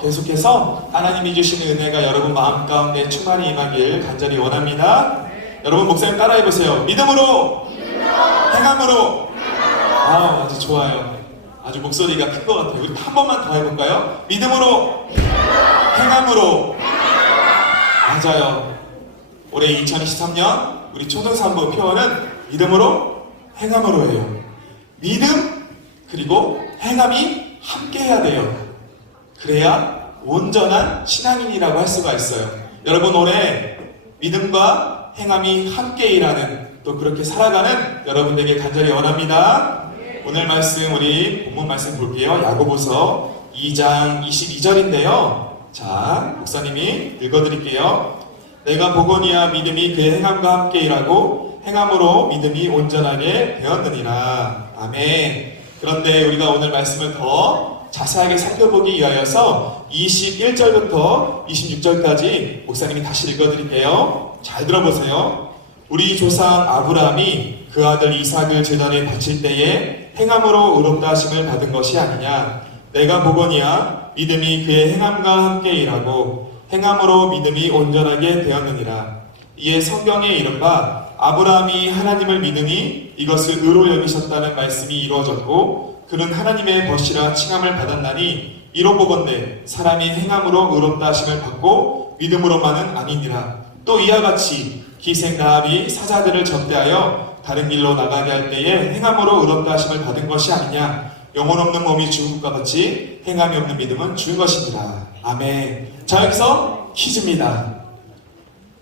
계속해서 하나님이 주시는 은혜가 여러분 마음 가운데 충만히 임하길 간절히 원합니다. 여러분 목사님 따라해보세요. 믿음으로, 행함으로. 아주 좋아요. 아주 목소리가 큰 것 같아요. 우리 한 번만 더 해볼까요? 믿음으로, 행함으로. 맞아요. 올해 2023년 우리 초등산부 표어는 믿음으로, 행함으로 해요. 믿음 그리고 행함이 함께 해야 돼요. 그래야 온전한 신앙인이라고 할 수가 있어요. 여러분 올해 믿음과 행함이 함께 일하는, 또 그렇게 살아가는 여러분에게 간절히 원합니다. 오늘 말씀, 우리 본문 말씀 볼게요. 야고보서 2장 22절인데요. 자, 목사님이 읽어드릴게요. 내가 보거니와 믿음이 그의 행함과 함께 일하고 행함으로 믿음이 온전하게 되었느니라. 아멘. 그런데 우리가 오늘 말씀을 더 자세하게 살펴보기 위하여서 21절부터 26절까지 목사님이 다시 읽어드릴게요. 잘 들어보세요. 우리 조상 아브라함이 그 아들 이삭을 제단에 바칠 때에 행함으로 의롭다 하심을 받은 것이 아니냐. 내가 보거니와 믿음이 그의 행함과 함께 일하고 행함으로 믿음이 온전하게 되었느니라. 이에 성경에 이른바 아브라함이 하나님을 믿으니 이것을 의로 여기셨다는 말씀이 이루어졌고 그는 하나님의 벗이라 칭함을 받았나니 이로 보건대 사람이 행함으로 의롭다 하심을 받고 믿음으로만은 아니니라. 또 이와 같이 기생 라합이 사자들을 접대하여 다른 길로 나가게 할 때에 행함으로 의롭다 하심을 받은 것이 아니냐. 영혼 없는 몸이 죽은 것과 같이 행함이 없는 믿음은 죽은 것입니다. 아멘. 자, 여기서 퀴즈입니다.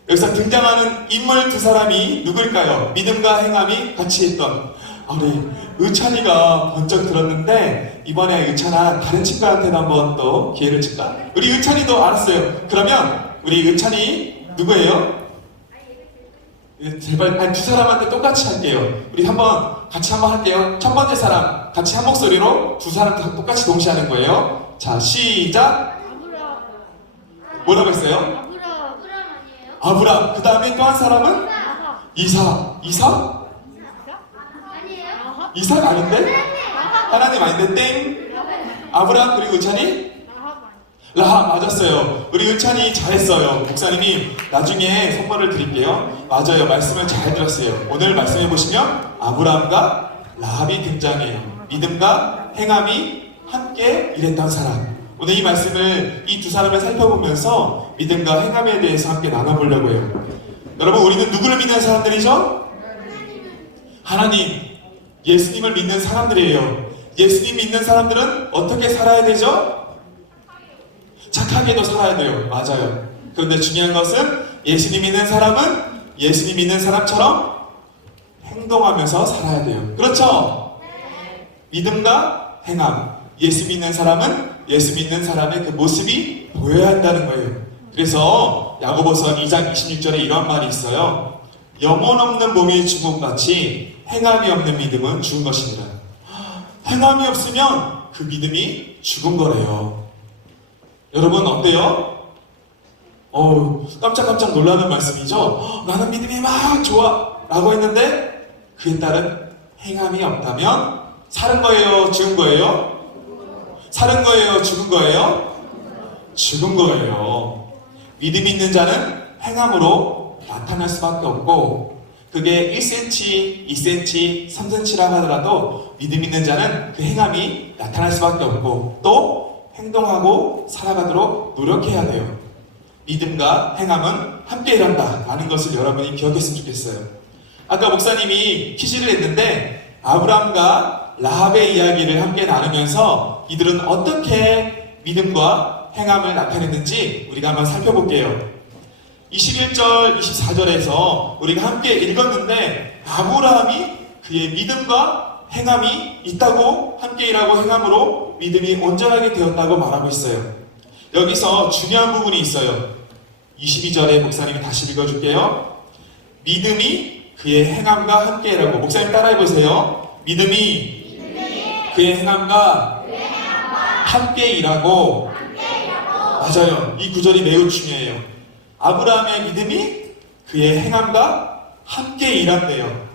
여기서 등장하는 인물 두 사람이 누굴까요? 믿음과 행함이 같이 했던 우리 의찬이가 번쩍 들었는데 이번에 의찬아 다른 친구한테도 한번 또 기회를 줄까? 우리 의찬이도 알았어요. 그러면 우리 의찬이 누구예요? 제발 두 사람한테 똑같이 할게요. 우리 같이 한번 할게요. 첫 번째 사람 같이 한 목소리로 두 사람 똑같이 동시에 하는 거예요. 자, 시작. 뭐라고 했어요? 아브람. 그 다음에 또 한 사람은? 이삭. 이삭? 이삭 아닌데? 하나님 아닌데? 땡. 아브람. 그리고 의찬이? 라합. 맞았어요. 우리 의찬이 잘했어요. 목사님이 나중에 선물을 드릴게요. 맞아요. 말씀을 잘 들었어요. 오늘 말씀해 보시면 아브람과 라합이 등장해요. 믿음과 행함이 함께 일했던 사람. 오늘 이 말씀을, 이 두 사람을 살펴보면서 믿음과 행함에 대해서 함께 나눠보려고 해요. 여러분, 우리는 누구를 믿는 사람들이죠? 하나님, 예수님을 믿는 사람들이에요. 예수님 믿는 사람들은 어떻게 살아야 되죠? 착하게도 살아야 돼요. 맞아요. 그런데 중요한 것은 예수님 믿는 사람은 예수님 믿는 사람처럼 행동하면서 살아야 돼요. 그렇죠? 믿음과 행함. 예수 믿는 사람은 예수 믿는 사람의 그 모습이 보여야 한다는 거예요. 그래서 야고보서 2장 26절에 이런 말이 있어요. 영혼 없는 몸이 죽은 것 같이 행함이 없는 믿음은 죽은 것입니다. 행함이 없으면 그 믿음이 죽은 거래요. 여러분 어때요? 깜짝깜짝 놀라는 말씀이죠. 나는 믿음이 막 좋아 라고 했는데 그에 따른 행함이 없다면 살은 거예요? 죽은 거예요? 살은 거예요? 죽은 거예요? 죽은 거예요. 믿음 있는 자는 행함으로 나타날 수밖에 없고 그게 1cm, 2cm, 3cm라고 하더라도 믿음 있는 자는 그 행함이 나타날 수밖에 없고 또 행동하고 살아가도록 노력해야 돼요. 믿음과 행함은 함께 일한다 라는 것을 여러분이 기억했으면 좋겠어요. 아까 목사님이 퀴즈를 했는데 아브람과 라합의 이야기를 함께 나누면서 이들은 어떻게 믿음과 행함을 나타냈는지 우리가 한번 살펴볼게요. 21절, 24절에서 우리가 함께 읽었는데 아브라함이 그의 믿음과 행함이 있다고 함께 일하고 행함으로 믿음이 온전하게 되었다고 말하고 있어요. 여기서 중요한 부분이 있어요. 22절에 목사님이 다시 읽어줄게요. 믿음이 그의 행함과 함께 일하고 목사님 따라해보세요. 믿음이 그의 행함과 함께 일하고 맞아요. 이 구절이 매우 중요해요. 아브라함의 믿음이 그의 행함과 함께 일한대요.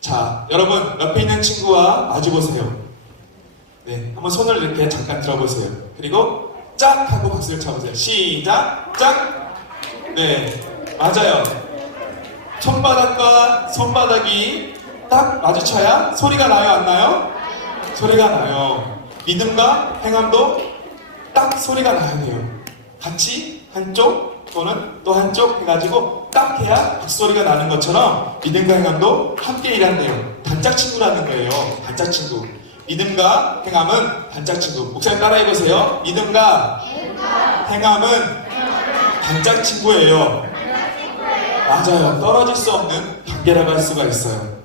자, 여러분 옆에 있는 친구와 마주보세요. 네, 한번 손을 이렇게 잠깐 들어보세요. 그리고 짝 하고 박수를 쳐보세요. 시작. 짝. 네, 맞아요. 손바닥과 손바닥이 딱 마주쳐야 소리가 나요, 안 나요? 소리가 나요. 믿음과 행함도 딱 소리가 나야 돼요. 같이 한쪽 또는 또 한쪽 해가지고 딱 해야 박소리가 나는 것처럼 믿음과 행함도 함께 일한대요. 단짝친구라는 거예요. 단짝친구. 믿음과 행함은 단짝친구. 목사님 따라해보세요. 믿음과 행함은 단짝친구예요. 맞아요. 떨어질 수 없는 관계라고 할 수가 있어요.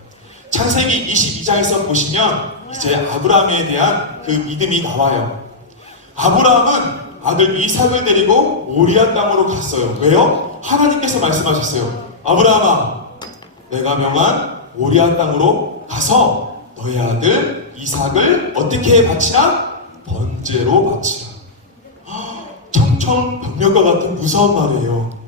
창세기 22장에서 보시면 이제 아브라함에 대한 그 믿음이 나와요. 아브라함은 아들 이삭을 데리고 모리아 땅으로 갔어요. 왜요? 하나님께서 말씀하셨어요. 아브라함아, 내가 명한 모리아 땅으로 가서 너의 아들 이삭을 어떻게 바치라? 번제로 바치라. 청천벽력과 같은 무서운 말이에요.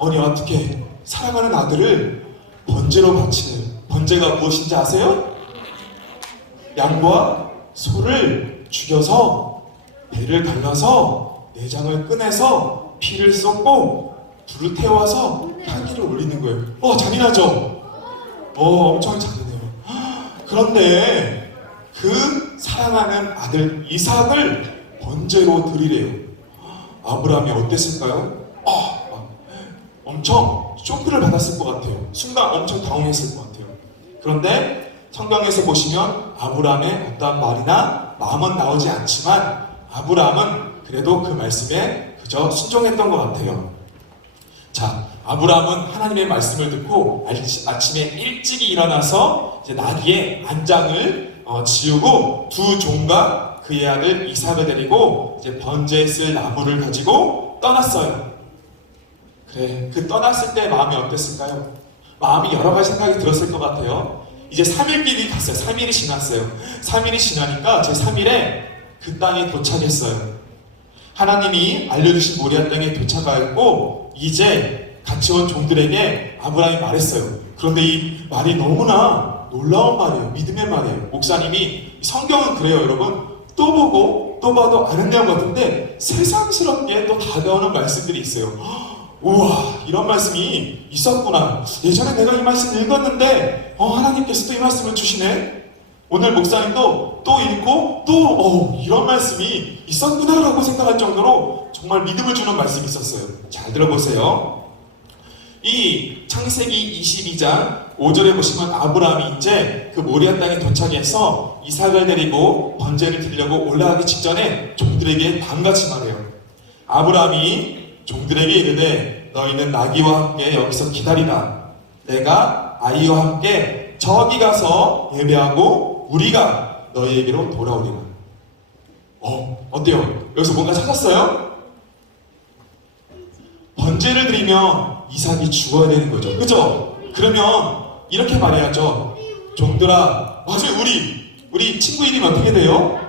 아니, 어떻게 사랑하는 아들을 번제로 바치는, 번제가 무엇인지 아세요? 양과 소를 죽여서 배를 갈라서 내장을 꺼내서 피를 쏟고 불을 태워서 향기를 올리는 거예요. 잔인하죠? 엄청 잔인해요. 그런데 그 사랑하는 아들 이삭을 번제로 드리래요. 아브라함이 어땠을까요? 엄청 쇼크를 받았을 것 같아요. 순간 엄청 당황했을 것 같아요. 그런데 성경에서 보시면 아브라함의 어떠한 말이나 마음은 나오지 않지만 아브라함은 그래도 그 말씀에 그저 순종했던 것 같아요. 자, 아브라함은 하나님의 말씀을 듣고 아침에 일찍이 일어나서 이제 나귀의 안장을 지우고 두 종과 그의 아들 이삭을 데리고 이제 번제에 쓸 나무를 가지고 떠났어요. 그래, 그 떠났을 때 마음이 어땠을까요? 마음이 여러 가지 생각이 들었을 것 같아요. 이제 3일길이 갔어요. 3일이 지났어요. 3일이 지나니까 제 3일에 그 땅에 도착했어요. 하나님이 알려주신 모리아 땅에 도착하였고 이제 같이 온 종들에게 아브라함이 말했어요. 그런데 이 말이 너무나 놀라운 말이에요. 믿음의 말이에요. 목사님이 성경은 그래요, 여러분. 또 보고 또 봐도 아는 내용 같은데 세상스럽게 또 다가오는 말씀들이 있어요. 우와, 이런 말씀이 있었구나. 예전에 내가 이 말씀 읽었는데 하나님께서 또 이 말씀을 주시네. 오늘 목사님도 또 읽고 또 이런 말씀이 있었구나 라고 생각할 정도로 정말 믿음을 주는 말씀이 있었어요. 잘 들어보세요. 이 창세기 22장 5절에 보시면 아브라함이 이제 그 모리아 땅에 도착해서 이삭을 데리고 번제를 드리려고 올라가기 직전에 종들에게 다음같이 말해요. 아브라함이 종들에게 이르되 너희는 나귀와 함께 여기서 기다리라. 내가 아이와 함께 저기 가서 예배하고 우리가 너희에게로 돌아오리라. 어때요? 여기서 뭔가 찾았어요? 번제를 드리면 이삭이 죽어야 되는 거죠. 그죠? 그러면 이렇게 말해야죠. 종들아, 맞아요. 우리 친구 이름이 어떻게 돼요?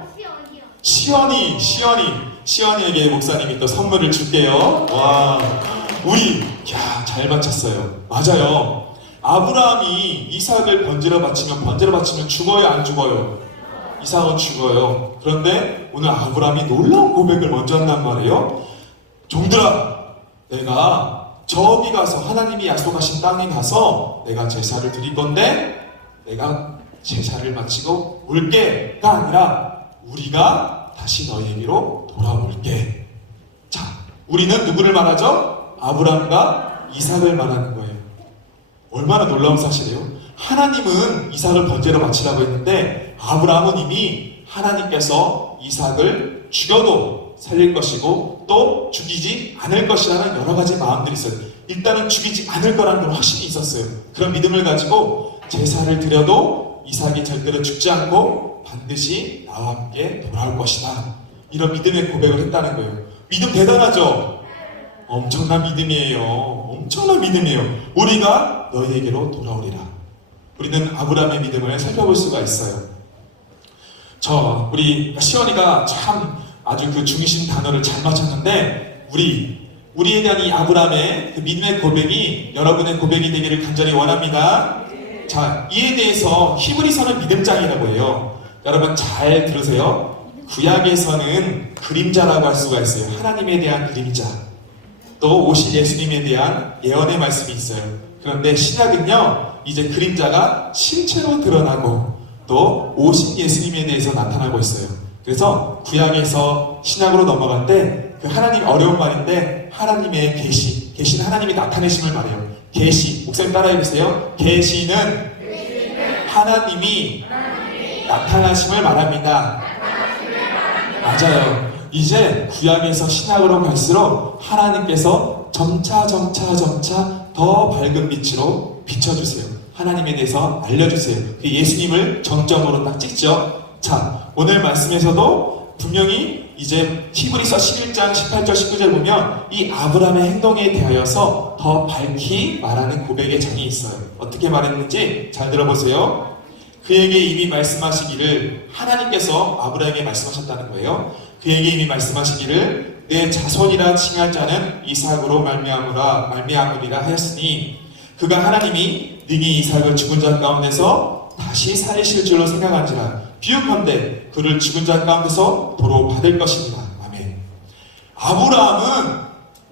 시연이에게 목사님이 또 선물을 줄게요. 와, 잘 맞췄어요. 맞아요. 아브라함이 이삭을 번제로 바치면 죽어요, 안 죽어요? 이삭은 죽어요. 그런데 오늘 아브라함이 놀라운 고백을 먼저 한단 말이에요. 종들아, 내가 저기 가서 하나님이 약속하신 땅에 가서 내가 제사를 드릴 건데 내가 제사를 마치고 올게가 아니라 우리가 다시 너희에게로 돌아올게. 자, 우리는 누구를 말하죠? 아브라함과 이삭을 말하는 거예요. 얼마나 놀라운 사실이에요? 하나님은 이삭을 번제로 바치라고 했는데 아브라함은 이미 하나님께서 이삭을 죽여도 살릴 것이고 또 죽이지 않을 것이라는 여러 가지 마음들이 있어요. 일단은 죽이지 않을 거라는 건 확신이 있었어요. 그런 믿음을 가지고 제사를 드려도 이삭이 절대로 죽지 않고 반드시 나와 함께 돌아올 것이다. 이런 믿음의 고백을 했다는 거예요. 믿음 대단하죠? 엄청난 믿음이에요. 엄청난 믿음이에요. 우리가 너희에게로 돌아오리라. 우리는 아브라함의 믿음을 살펴볼 수가 있어요. 우리 시원이가 참 아주 그 중심 단어를 잘 맞췄는데 우리에 대한 이 아브라함의 그 믿음의 고백이 여러분의 고백이 되기를 간절히 원합니다. 자, 이에 대해서 히브리서는 믿음장이라고 해요. 여러분 잘 들으세요. 구약에서는 그림자라고 할 수가 있어요. 하나님에 대한 그림자. 또 오실 예수님에 대한 예언의 말씀이 있어요. 그런데 신약은요, 이제 그림자가 실체로 드러나고 또 오신 예수님에 대해서 나타나고 있어요. 그래서 구약에서 신약으로 넘어갈 때 그 하나님, 어려운 말인데 하나님의 계시는 하나님이 나타내심을 말해요. 계시, 목사님 따라해보세요. 계시는 하나님이 나타나심을 말합니다. 맞아요. 이제 구약에서 신약으로 갈수록 하나님께서 점차 더 밝은 빛으로 비춰주세요. 하나님에 대해서 알려주세요. 그 예수님을 정점으로 딱 찍죠. 자, 오늘 말씀에서도 분명히 이제 히브리서 11장 18절 19절 보면 이 아브라함의 행동에 대하여서 더 밝히 말하는 고백의 장이 있어요. 어떻게 말했는지 잘 들어보세요. 그에게 이미 말씀하시기를, 하나님께서 아브라함에게 말씀하셨다는 거예요. 그에게 이미 말씀하시기를 내 자손이라 칭할 자는 이삭으로 말미암으리라 하였으니, 그가 하나님이 능히 이삭을 죽은 자 가운데서 다시 살리실 줄로 생각한지라 비유컨대 그를 죽은 자 가운데서 도로 받을 것입니다. 아멘. 아브라함은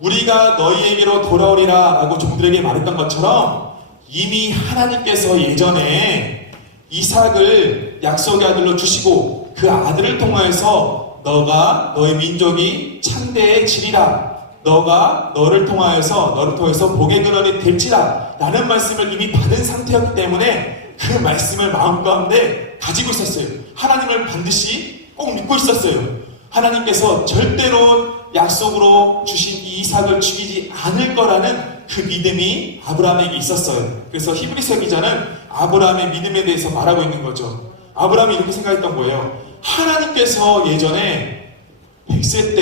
우리가 너희에게로 돌아오리라 라고 종들에게 말했던 것처럼 이미 하나님께서 예전에 이삭을 약속의 아들로 주시고 그 아들을 통하여서 너가 너의 민족이 창대해지리라, 너가 너를 통하여서 복의 근원이 될지라 라는 말씀을 이미 받은 상태였기 때문에 그 말씀을 마음 가운데 가지고 있었어요. 하나님을 반드시 꼭 믿고 있었어요. 하나님께서 절대로 약속으로 주신 이 이삭을 죽이지 않을 거라는 그 믿음이 아브라함에게 있었어요. 그래서 히브리서 기자는 아브라함의 믿음에 대해서 말하고 있는 거죠. 아브라함이 이렇게 생각했던 거예요. 하나님께서 예전에 100세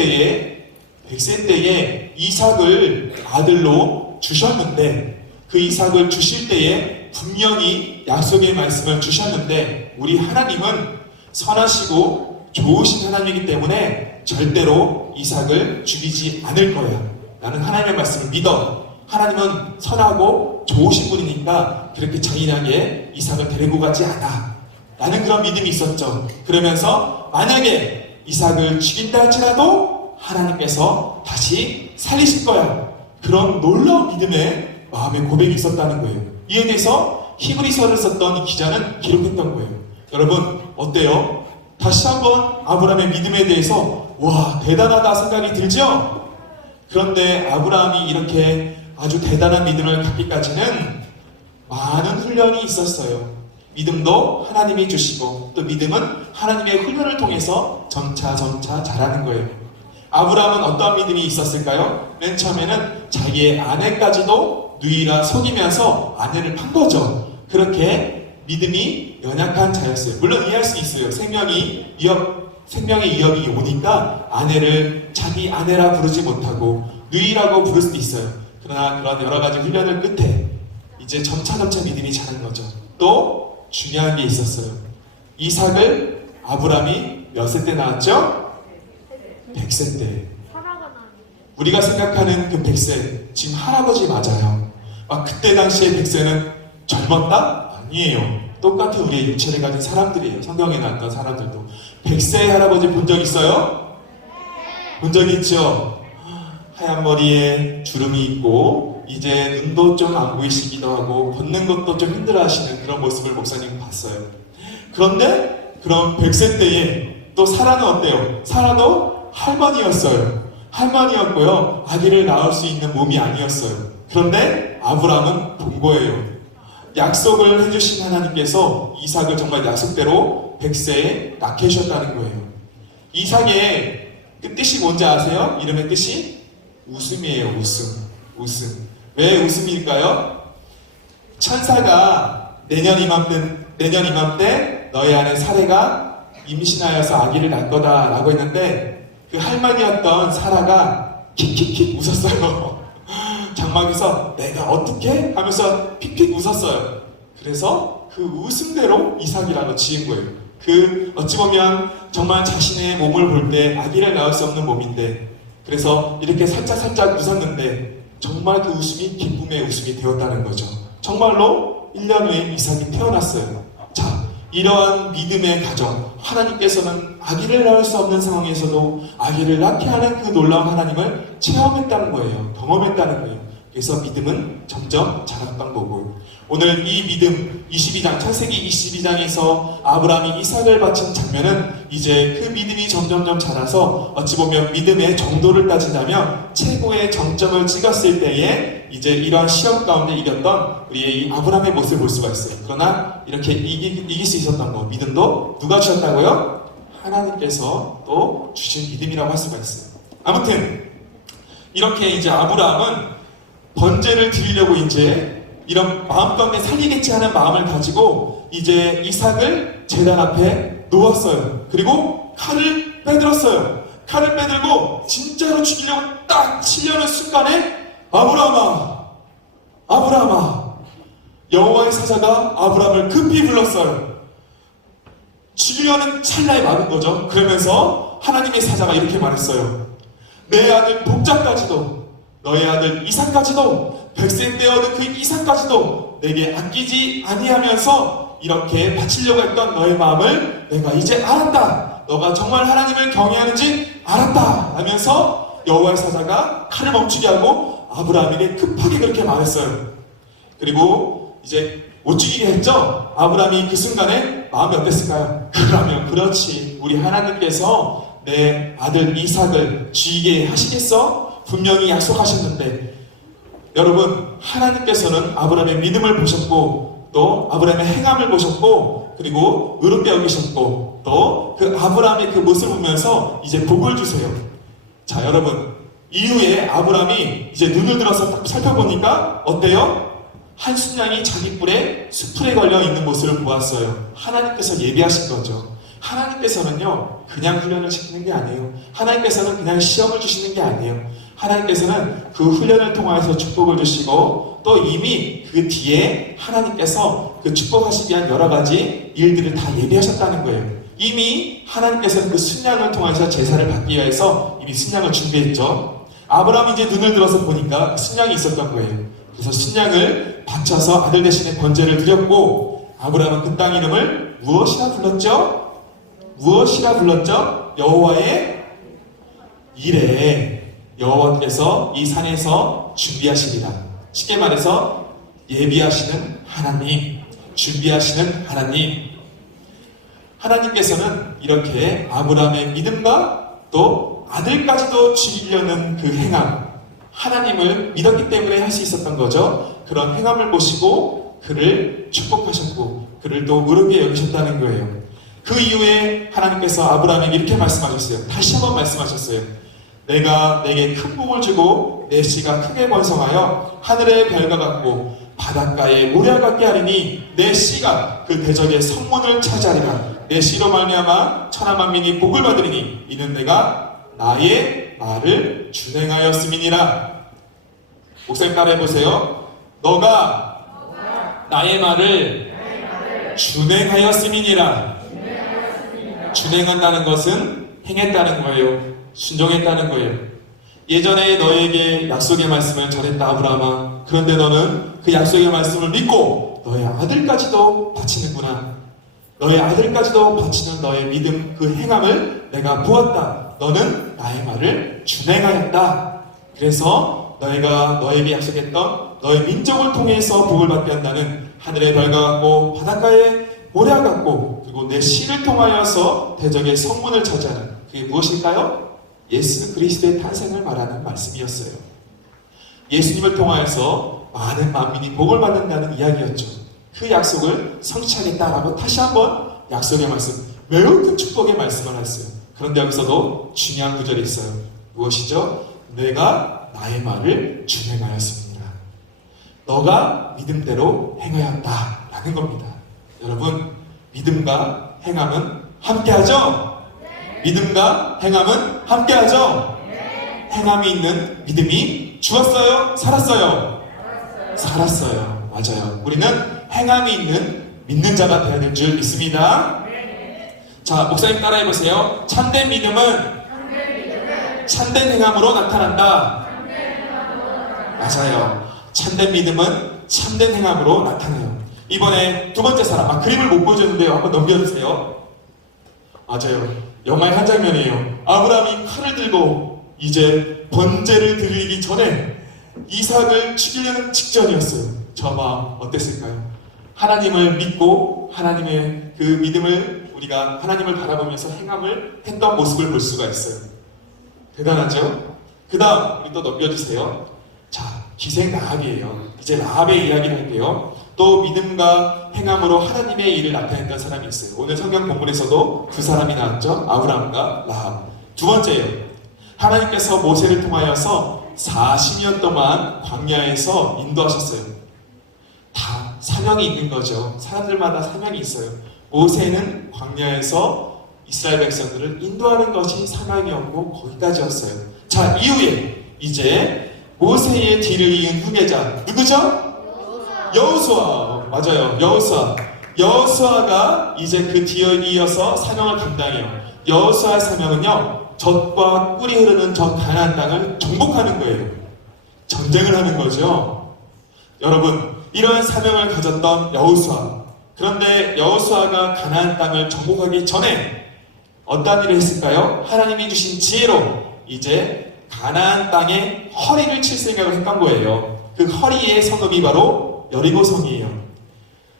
때에 이삭을 아들로 주셨는데, 그 이삭을 주실 때에 분명히 약속의 말씀을 주셨는데, 우리 하나님은 선하시고 좋으신 하나님이기 때문에 절대로 이삭을 죽이지 않을 거야. 나는 하나님의 말씀을 믿어. 하나님은 선하고 좋으신 분이니까 그렇게 잔인하게 이삭을 데리고 가지 않아. 라는 그런 믿음이 있었죠. 그러면서 만약에 이삭을 죽인다 할지라도 하나님께서 다시 살리실 거야. 그런 놀라운 믿음의 마음의 고백이 있었다는 거예요. 이에 대해서 히브리서를 썼던 기자는 기록했던 거예요. 여러분 어때요? 다시 한번 아브라함의 믿음에 대해서 와, 대단하다 생각이 들죠? 그런데 아브라함이 이렇게 아주 대단한 믿음을 갖기까지는 많은 훈련이 있었어요. 믿음도 하나님이 주시고 또 믿음은 하나님의 훈련을 통해서 점차 자라는 거예요. 아브라함은 어떠한 믿음이 있었을까요? 맨 처음에는 자기의 아내까지도 누이라 속이면서 아내를 판 거죠. 그렇게 믿음이 연약한 자였어요. 물론 이해할 수 있어요. 생명의 위협이 오니까 아내를 자기 아내라 부르지 못하고 누이라고 부를 수도 있어요. 그러나 그런 여러 가지 훈련을 끝에 이제 점차 믿음이 자란 거죠. 또 중요한 게 있었어요. 이삭을 아브라함이 몇 세 때 낳았죠? 100세 때. 우리가 생각하는 그 100세, 지금 할아버지 맞아요. 막 그때 당시에 100세는 젊었다? 아니에요. 똑같은 우리의 육체를 가진 사람들이에요. 성경에 나왔던 사람들도. 100세 할아버지 본 적 있어요? 본 적 있죠? 하얀 머리에 주름이 있고 이제 눈도 좀 안 보이시기도 하고 걷는 것도 좀 힘들어 하시는 그런 모습을 목사님 봤어요. 그런데 그런 100세 때에 또 사라는 어때요? 사라도 할머니였어요. 할머니였고요. 아기를 낳을 수 있는 몸이 아니었어요. 그런데 아브라함은 본 거예요. 약속을 해주신 하나님께서 이삭을 정말 약속대로 100세에 낳게 해주셨다는 거예요. 이삭의 그 뜻이 뭔지 아세요? 이름의 뜻이 웃음이에요. 웃음. 왜 웃음일까요? 천사가 내년 이맘때 너희 아내 사레가 임신하여서 아기를 낳을 거다 라고 했는데 그 할머니였던 사라가 킥킥킥 웃었어요. 장막에서 내가 어떻게? 하면서 픽픽 웃었어요. 그래서 그 웃음대로 이삭이라고 지은 거예요. 그 어찌 보면 정말 자신의 몸을 볼 때 아기를 낳을 수 없는 몸인데 그래서 이렇게 살짝 웃었는데 정말 그 웃음이 기쁨의 웃음이 되었다는 거죠. 정말로 1년 후에 이삭이 태어났어요. 자, 이러한 믿음의 가정, 하나님께서는 아기를 낳을 수 없는 상황에서도 아기를 낳게 하는 그 놀라운 하나님을 체험했다는 거예요. 경험했다는 거예요. 그래서 믿음은 점점 자랐던 거고, 오늘 이 믿음 22장, 창세기 22장에서 아브라함이 이삭을 바친 장면은 이제 그 믿음이 점점점 자라서 어찌 보면 믿음의 정도를 따진다면 최고의 정점을 찍었을 때에 이제 이러한 시험 가운데 이겼던 우리의 이 아브라함의 모습을 볼 수가 있어요. 그러나 이렇게 이길 수 있었던 거, 믿음도 누가 주셨다고요? 하나님께서 또 주신 믿음이라고 할 수가 있어요. 아무튼 이렇게 이제 아브라함은 번제를 드리려고 이제 이런 마음 가운데 살리겠지 하는 마음을 가지고 이제 이삭을 제단 앞에 놓았어요. 그리고 칼을 빼들었어요. 칼을 빼들고 진짜로 죽이려고 딱 치려는 순간에 아브라함아, 아브라함아, 여호와의 사자가 아브라함을 급히 불렀어요. 죽이려는 찰나에 막은 거죠. 그러면서 하나님의 사자가 이렇게 말했어요. 내 아들 복자까지도, 너의 아들 이삭까지도, 100세 때어는 그 이삭까지도 내게 아끼지 아니하면서 이렇게 바치려고 했던 너의 마음을 내가 이제 알았다. 너가 정말 하나님을 경외하는지 알았다. 하면서 여호와의 사자가 칼을 멈추게 하고 아브라함에게 급하게 그렇게 말했어요. 그리고 이제 못 죽이게 했죠. 아브라함이 그 순간에 마음이 어땠을까요? 그러면 그렇지, 우리 하나님께서 내 아들 이삭을 죽이게 하시겠어? 분명히 약속하셨는데. 여러분, 하나님께서는 아브라함의 믿음을 보셨고 또 아브라함의 행함을 보셨고 그리고 의롭게 여기셨고 또 그 아브라함의 그 모습을 보면서 이제 복을 주세요. 자, 여러분, 이후에 아브라함이 이제 눈을 들어서 딱 살펴보니까 어때요? 한 순양이 자기 뿔에 수풀에 걸려 있는 모습을 보았어요. 하나님께서 예비하신 거죠. 하나님께서는요, 그냥 훈련을 시키는 게 아니에요. 하나님께서는 그냥 시험을 주시는 게 아니에요. 하나님께서는 그 훈련을 통해서 축복을 주시고 또 이미 그 뒤에 하나님께서 그 축복하시기 위한 여러 가지 일들을 다 예비하셨다는 거예요. 이미 하나님께서는 그 순양을 통해서 제사를 받기 위해서 이미 순양을 준비했죠. 아브라함이 이제 눈을 들어서 보니까 순양이 있었던 거예요. 그래서 순양을 바쳐서 아들 대신에 번제를 드렸고, 아브라함은 그 땅 이름을 무엇이라 불렀죠? 무엇이라 불렀죠? 여호와의 이레. 여호와께서 이 산에서 준비하시리라. 쉽게 말해서 예비하시는 하나님, 준비하시는 하나님. 하나님께서는 이렇게 아브라함의 믿음과 또 아들까지도 죽이려는 그 행함, 하나님을 믿었기 때문에 할 수 있었던 거죠. 그런 행함을 보시고 그를 축복하셨고 그를 또 의롭게 여기셨다는 거예요. 그 이후에 하나님께서 아브라함에게 이렇게 말씀하셨어요. 다시 한번 말씀하셨어요. 내가 내게 큰 복을 주고 내 씨가 크게 번성하여 하늘의 별과 같고 바닷가의 모래와 같게 하리니 내 씨가 그 대적의 성문을 차지하리라. 내 씨로 말미암아 천하 만민이 복을 받으리니 이는 내가 나의 말을 준행하였음이니라. 목사님 따라 해보세요. 너가 나의 말을 준행하였음이니라. 준행한다는 것은 행했다는 거예요. 순종했다는 거예요. 예전에 너에게 약속의 말씀을 전했다 아브라함아. 그런데 너는 그 약속의 말씀을 믿고 너의 아들까지도 바치는구나. 너의 아들까지도 바치는 너의 믿음, 그 행함을 내가 보았다. 너는 나의 말을 준행하였다. 그래서 너희가 너에게 약속했던 너의 민족을 통해서 복을 받게 한다는 하늘의 별과 같고 바닷가의 모래와 같고 그리고 내 씨를 통하여서 대적의 성문을 차지하는, 그게 무엇일까요? 예수 그리스도의 탄생을 말하는 말씀이었어요. 예수님을 통하여서 많은 만민이 복을 받는다는 이야기였죠. 그 약속을 성취하겠다라고 다시 한번 약속의 말씀, 매우 큰 축복의 말씀을 했어요. 그런데 여기서도 중요한 구절이 있어요. 무엇이죠? 내가 나의 말을 준행하였습니다. 너가 믿음대로 행하였다 라는 겁니다. 여러분, 믿음과 행함은 함께하죠? 네. 믿음과 행함은 함께하죠? 네. 행함이 있는 믿음이 죽었어요? 살았어요? 살았어요. 맞아요. 우리는 행함이 있는 믿는 자가 되어야 될 줄 믿습니다. 네. 자, 목사님 따라해보세요. 참된 믿음은 참된 행함으로 나타난다. 맞아요. 참된 믿음은 참된 행함으로 나타나요. 이번에 두 번째 사람, 그림을 못 보여줬는데요. 한번 넘겨주세요. 맞아요. 영화의 한 장면이에요. 아브라함이 칼을 들고 이제 번제를 드리기 전에 이삭을 죽이려는 직전이었어요. 저 마음 어땠을까요? 하나님을 믿고 하나님의 그 믿음을 우리가 하나님을 바라보면서 행함을 했던 모습을 볼 수가 있어요. 대단하죠? 그 다음 우리 또 넘겨주세요. 자, 기생 라합이에요. 이제 라합의 이야기를 할게요. 또 믿음과 행함으로 하나님의 일을 나타냈던 사람이 있어요. 오늘 성경 본문에서도 두 사람이 나왔죠. 아브라함과 라합. 두 번째예요. 하나님께서 모세를 통하여서 40년 동안 광야에서 인도하셨어요. 다 사명이 있는 거죠. 사람들마다 사명이 있어요. 모세는 광야에서 이스라엘 백성들을 인도하는 것이 사명이었고 거기까지였어요. 자, 이후에 이제 모세의 뒤를 이은 후계자 누구죠? 여호수아. 맞아요. 여호수아가 이제 그 뒤에 이어서 사명을 감당해요. 여호수아의 사명은요, 젖과 꿀이 흐르는 저 가나안 땅을 정복하는 거예요. 전쟁을 하는 거죠. 여러분, 이런 사명을 가졌던 여호수아. 그런데 여호수아가 가나안 땅을 정복하기 전에 어떤 일을 했을까요? 하나님이 주신 지혜로 이제 가나안 땅에 허리를 칠 생각을 했던 거예요. 그 허리의 성읍이 바로 여리고성이에요.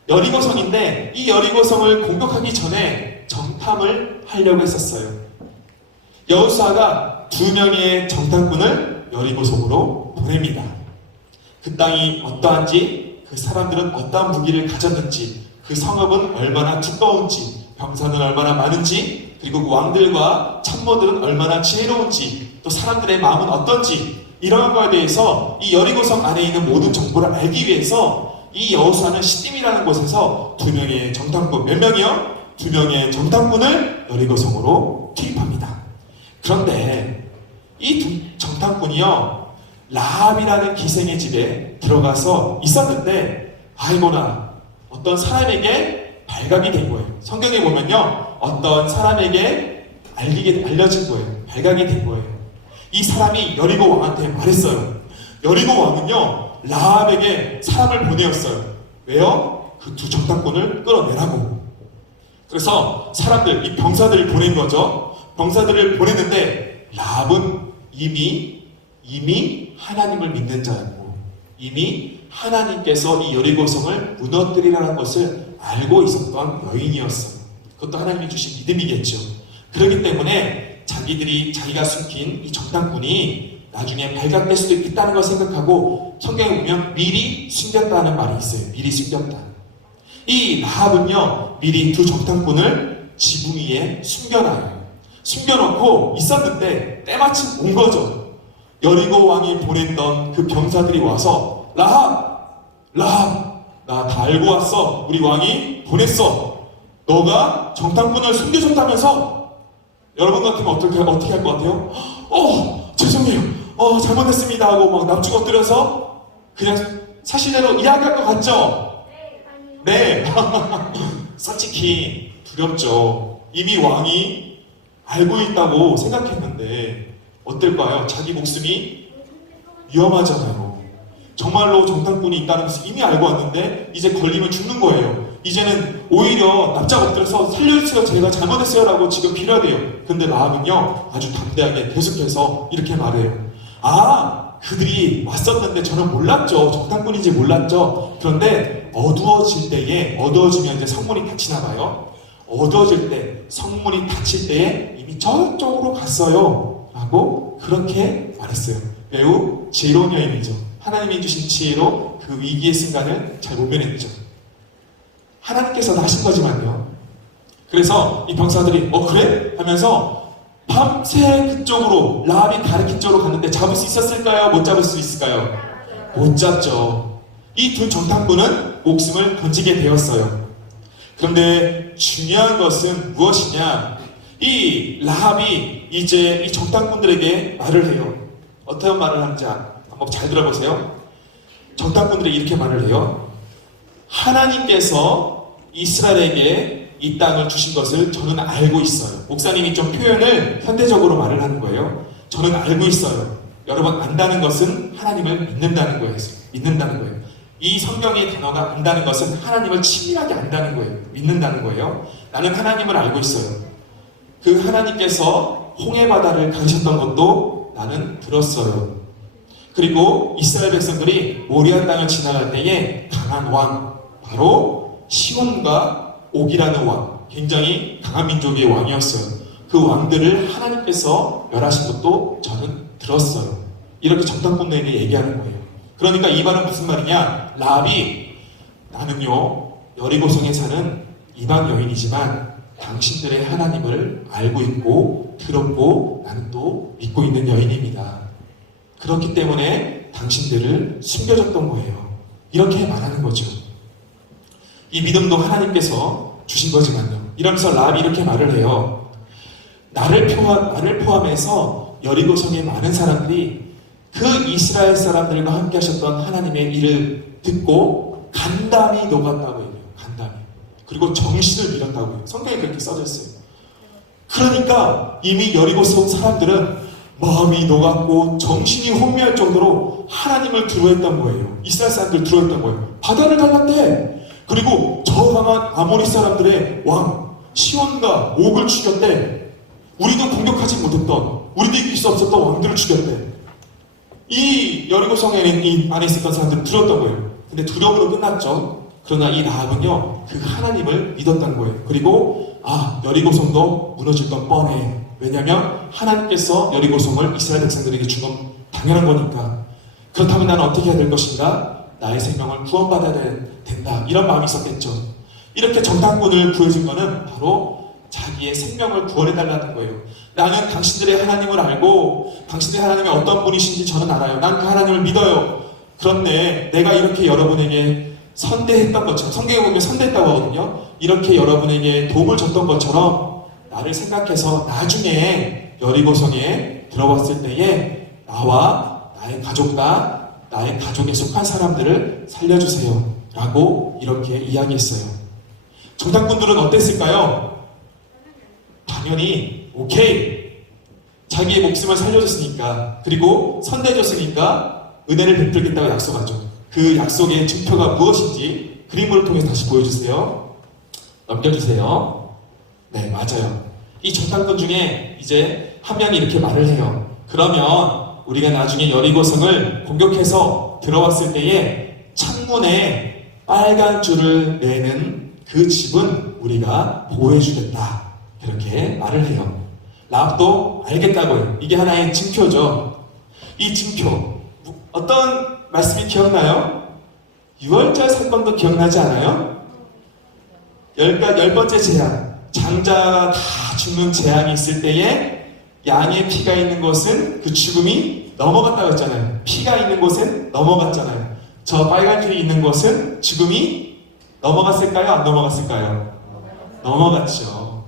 여리고성인데 이 여리고성을 공격하기 전에 정탐을 하려고 했었어요. 여호수아가 2명의 정탐꾼을 여리고성으로 보냅니다. 그 땅이 어떠한지, 그 사람들은 어떠한 무기를 가졌는지, 그 성읍은 얼마나 두꺼운지, 병사는 얼마나 많은지, 그리고 그 왕들과 참모들은 얼마나 지혜로운지, 또 사람들의 마음은 어떤지, 이런 거에 대해서 이 여리고성 안에 있는 모든 정보를 알기 위해서 이 여호수아는 시딤이라는 곳에서 2명의 정탐꾼, 몇 명이요? 2명의 정탐꾼을 여리고성으로 투입합니다. 그런데 이 두 정탐꾼이요, 라합이라는 기생의 집에 들어가서 있었는데, 아이고나, 어떤 사람에게 발각이 된 거예요. 성경에 보면요, 어떤 사람에게 알려진 거예요. 발각이 된 거예요. 이 사람이 여리고 왕한테 말했어요. 여리고 왕은요, 라합에게 사람을 보내었어요. 왜요? 그 두 정탐꾼을 끌어내라고. 그래서 사람들, 이 병사들을 보낸 거죠. 병사들을 보냈는데 라합은 이미 하나님을 믿는 자였고, 이미 하나님께서 이 여리고성을 무너뜨리라는 것을 알고 있었던 여인이었어요. 그것도 하나님이 주신 믿음이겠죠. 그렇기 때문에 자기가 숨긴 이 정탐꾼이 나중에 발각될 수도 있다는 걸 생각하고, 성경에 보면 미리 숨겼다는 말이 있어요. 미리 숨겼다. 이 라합은요, 미리 두 정탐꾼을 지붕 위에 숨겨놔요. 숨겨놓고 있었는데 때마침 온 거죠. 여리고 왕이 보냈던 그 병사들이 와서, 라합, 나 다 알고 왔어. 우리 왕이 보냈어. 너가 정탐꾼을 숨겨줬다면서? 여러분 같으면 어떻게 할 것 같아요? 죄송해요. 잘못했습니다 하고 막 납죽 엎드려서 그냥 사실대로 이야기할 것 같죠? 네. 솔직히 두렵죠. 이미 왕이 알고 있다고 생각했는데 어떨까요? 자기 목숨이 위험하잖아요. 정말로 정탐꾼이 있다는 것을 이미 알고 왔는데 이제 걸리면 죽는 거예요. 이제는 오히려 납작 엎드려서 살려주세요, 제가 잘못했어요 라고 지금 빌어야 근데 라합은요, 아주 담대하게 계속해서 이렇게 말해요. 그들이 왔었는데 저는 몰랐죠. 정탐꾼인지 몰랐죠. 그런데 어두워지면 이제 성문이 닫히나 봐요. 어두워질 때, 성문이 닫힐 때에 이미 저쪽으로 갔어요 라고 그렇게 말했어요. 매우 지혜로운 여인이죠. 하나님이 주신 지혜로 그 위기의 순간을 잘 모면했죠. 하나님께서 하신 거지만요. 그래서 이 병사들이 그래? 하면서 밤새 그쪽으로, 라합이 가리킨 쪽으로 갔는데 잡을 수 있었을까요? 못 잡을 수 있을까요? 못 잡죠. 이 두 정탐꾼은 목숨을 건지게 되었어요. 그런데 중요한 것은 무엇이냐? 이 라합이 이제 이 정탐꾼들에게 말을 해요. 어떤 말을 하는지 한번 잘 들어보세요. 정탐꾼들이 이렇게 말을 해요. 하나님께서 이스라엘에게 이 땅을 주신 것을 저는 알고 있어요. 목사님이 좀 표현을 현대적으로 말을 하는 거예요. 저는 알고 있어요. 여러분, 안다는 것은 하나님을 믿는다는 거예요. 이 성경의 단어가 안다는 것은 하나님을 친밀하게 안다는 거예요. 믿는다는 거예요. 나는 하나님을 알고 있어요. 그 하나님께서 홍해바다를 가르셨던 것도 나는 들었어요. 그리고 이스라엘 백성들이 모리아 땅을 지나갈 때에 강한 왕, 바로 시온과 옥이라는 왕, 굉장히 강한 민족의 왕이었어요. 그 왕들을 하나님께서 멸하신 것도 저는 들었어요. 이렇게 정탐꾼에게 얘기하는 거예요. 그러니까 이 말은 무슨 말이냐? 라비, 나는요 여리고성에 사는 이방 여인이지만 당신들의 하나님을 알고 있고 들었고 나는 또 믿고 있는 여인입니다. 그렇기 때문에 당신들을 숨겨줬던 거예요. 이렇게 말하는 거죠. 이 믿음도 하나님께서 주신 거지만요. 이러면서 라합이 이렇게 말을 해요. 나를 포함해서 여리고성의 많은 사람들이 그 이스라엘 사람들과 함께 하셨던 하나님의 일을 듣고 간담이 녹았다고 해요. 간담이. 그리고 정신을 잃었다고 해요. 성경에 그렇게 써져 있어요. 그러니까 이미 여리고성 사람들은 마음이 녹았고 정신이 혼미할 정도로 하나님을 두려워했던 거예요. 이스라엘 사람들 두려워했던 거예요. 바다를 갈랐대. 그리고 저 강한 아모리 사람들의 왕 시온과 옥을 죽였대. 우리도 공격하지 못했던, 우리도 이길 수 없었던 왕들을 죽였대. 이 여리고성에 안에 있었던 사람들은 두려웠던 거예요. 근데 두려움으로 끝났죠. 그러나 이 라합은요 그 하나님을 믿었던 거예요. 그리고 여리고성도 무너질 건 뻔해. 왜냐하면 하나님께서 여리고성을 이스라엘 백성들에게 준 건 당연한 거니까. 그렇다면 나는 어떻게 해야 될 것인가? 나의 생명을 구원받아야 된다. 이런 마음이 있었겠죠. 이렇게 정탐꾼을 구해준 거는 바로 자기의 생명을 구원해달라는 거예요. 나는 당신들의 하나님을 알고 당신들의 하나님이 어떤 분이신지 저는 알아요. 난 그 하나님을 믿어요. 그런데 내가 이렇게 여러분에게 선대했던 것처럼, 성경에 보면 선대했다고 하거든요. 이렇게 여러분에게 도움을 줬던 것처럼 나를 생각해서 나중에 여리고성에 들어왔을 때에 나와 나의 가족과 나의 가족에 속한 사람들을 살려주세요 라고 이렇게 이야기했어요. 정탐꾼들은 어땠을까요? 당연히 오케이, 자기의 목숨을 살려줬으니까, 그리고 선대해줬으니까 은혜를 베풀겠다고 약속하죠. 그 약속의 증표가 무엇인지 그림을 통해서 다시 보여주세요. 넘겨주세요. 네, 맞아요. 이 정탐꾼 중에 이제 한 명이 이렇게 말을 해요. 그러면 우리가 나중에 여리고성을 공격해서 들어왔을 때에 창문에 빨간 줄을 내는 그 집은 우리가 보호해주겠다. 그렇게 말을 해요. 라합도 알겠다고 해요. 이게 하나의 증표죠. 이 증표, 어떤 말씀이 기억나요? 6월절 사건도 기억나지 않아요? 열 번째 재앙, 장자가 다 죽는 재앙이 있을 때에 양의 피가 있는 곳은 그 죽음이 넘어갔다고 했잖아요. 피가 있는 곳은 넘어갔잖아요. 저 빨간 줄이 있는 곳은 죽음이 넘어갔을까요? 안 넘어갔을까요? 넘어갔죠.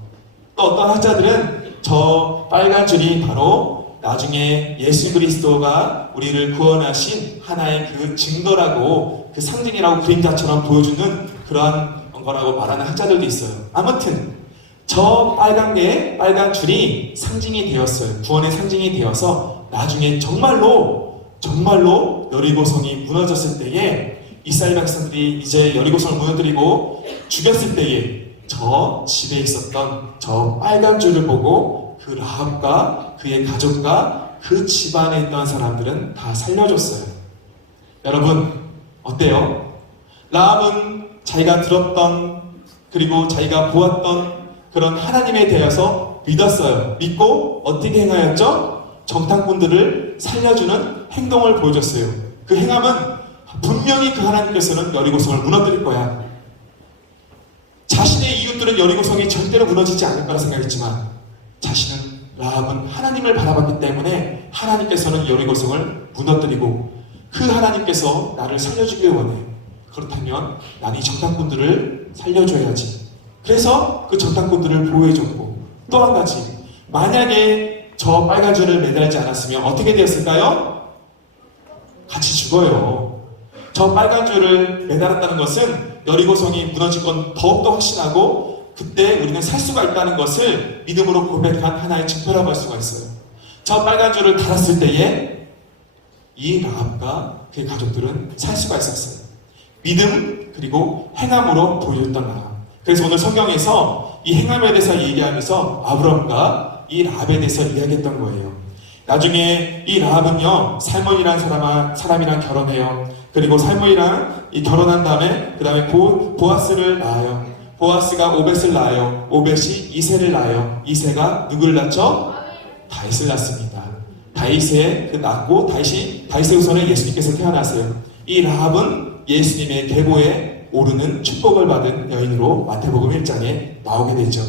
또 어떤 학자들은 저 빨간 줄이 바로 나중에 예수 그리스도가 우리를 구원하신 하나의 그 증거라고, 그 상징이라고 그림자처럼 보여주는 그러한 거라고 말하는 학자들도 있어요. 아무튼 저 빨간 줄이 상징이 되었어요. 구원의 상징이 되어서 나중에 정말로 여리고성이 무너졌을 때에 이스라엘 백성들이 이제 여리고성을 무너뜨리고 죽였을 때에 저 집에 있었던 저 빨간 줄을 보고 그 라합과 그의 가족과 그 집안에 있던 사람들은 다 살려줬어요. 여러분 어때요? 라합은 자기가 들었던 그리고 자기가 보았던 그런 하나님에 대해서 믿었어요. 믿고 어떻게 행하였죠? 정탐꾼들을 살려주는 행동을 보여줬어요. 그 행함은 분명히 그 하나님께서는 여리고성을 무너뜨릴 거야. 자신의 이웃들은 여리고성이 절대로 무너지지 않을 거라 생각했지만 라합은 하나님을 바라봤기 때문에 하나님께서는 여리고성을 무너뜨리고 그 하나님께서 나를 살려주길 원해. 그렇다면 나는 이 정탐꾼들을 살려줘야지. 그래서 그 정탐꾼들을 보호해줬고, 또 한 가지, 만약에 저 빨간 줄을 매달지 않았으면 어떻게 되었을까요? 같이 죽어요. 저 빨간 줄을 매달았다는 것은 여리고성이 무너질 건 더욱더 확신하고 그때 우리는 살 수가 있다는 것을 믿음으로 고백한 하나의 증표라고 할 수가 있어요. 저 빨간 줄을 달았을 때에 이 라합과 그의 가족들은 살 수가 있었어요. 믿음 그리고 행함으로 보여줬던 라합. 그래서 오늘 성경에서 이 행함에 대해서 얘기하면서 아브람과 이 라합에 대해서 이야기했던 거예요. 나중에 이 라합은요 살몬이라는 사람이랑 결혼해요. 그리고 살몬이랑 결혼한 다음에 그 다음에 보아스를 낳아요. 보아스가 오벳을 낳아요. 오벳이 이새를 낳아요. 이새가 누구를 낳죠? 다윗을 낳습니다. 다윗의 낳고 다윗의 후손에 예수님께서 태어나세요. 이 라합은 예수님의 계보에 오르는 축복을 받은 여인으로 마태복음 1장에 나오게 되죠.